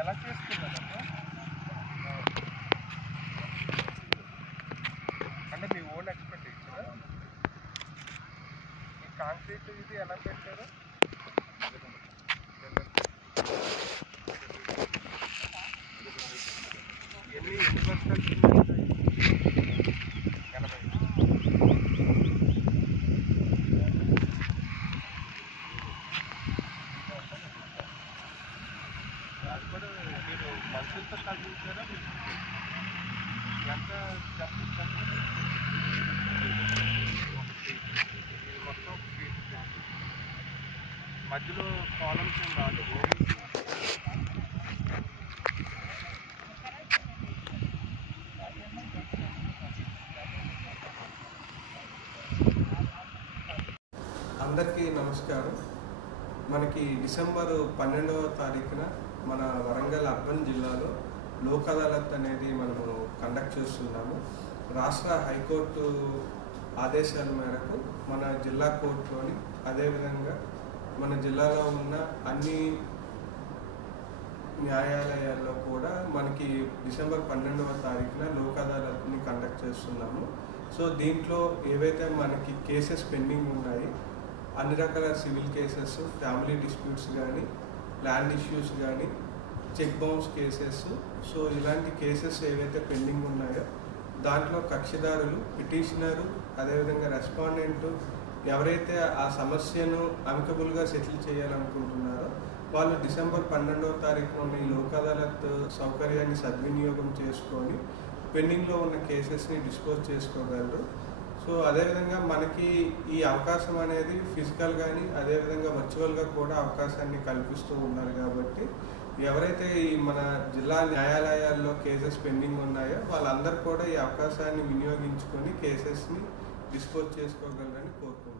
ఎలా చేసుకున్నారమ్మా? అంటే మీ ఓన్ ఎక్స్పెక్టేషనా? ఈ కాంక్రీట్ ఇది ఎలా పెట్టారు? ఎన్ని బస్తాలు? 80. అది కూడా మీరు మనుషులతో కలిగించారా? ఎంత చెప్పండి. మొత్తం ఫీట్ మధ్యలో కాలమ్స్ ఏం రాదు. అందరికీ నమస్కారం. మనకి డిసెంబర్ 12వ తారీఖున మన వరంగల్ అర్బన్ జిల్లాలో లోక్ అదాలత్ అనేది మనము కండక్ట్ చేస్తున్నాము. రాష్ట్ర హైకోర్టు ఆదేశాల మేరకు మన జిల్లా కోర్టులోని అదేవిధంగా మన జిల్లాలో ఉన్న అన్ని న్యాయాలయాల్లో కూడా మనకి డిసెంబర్ 12వ తారీఖున లోక్ అదాలత్ని కండక్ట్ చేస్తున్నాము. సో దీంట్లో ఏవైతే మనకి కేసెస్ పెండింగ్ ఉన్నాయి, అన్ని రకాల సివిల్ కేసెస్, ఫ్యామిలీ డిస్ప్యూట్స్ కానీ, ల్యాండ్ ఇష్యూస్ కానీ, చెక్ బౌన్స్ కేసెస్, సో ఇలాంటి కేసెస్ ఏవైతే పెండింగ్ ఉన్నాయో దాంట్లో కక్షిదారులు, పిటిషనరు, అదేవిధంగా రెస్పాండెంట్ ఎవరైతే ఆ సమస్యను అమికబుల్గా సెటిల్ చేయాలనుకుంటున్నారో వాళ్ళు డిసెంబర్ 12వ తారీఖున ఈ లోక్ అదాలత్ సౌకర్యాన్ని సద్వినియోగం చేసుకొని పెండింగ్లో ఉన్న కేసెస్ని డిస్పోజ్ చేసుకోగలరు. సో అదేవిధంగా మనకి ఈ అవకాశం అనేది ఫిజికల్ కానీ అదేవిధంగా వర్చువల్గా కూడా అవకాశాన్ని కల్పిస్తూ ఉన్నారు. కాబట్టి ఎవరైతే ఈ మన జిల్లా న్యాయాలయాల్లో కేసెస్ పెండింగ్ ఉన్నాయో వాళ్ళందరూ కూడా ఈ అవకాశాన్ని వినియోగించుకొని కేసెస్ని డిస్పోజ్ చేసుకోగలరని కోరుకుంటున్నాను.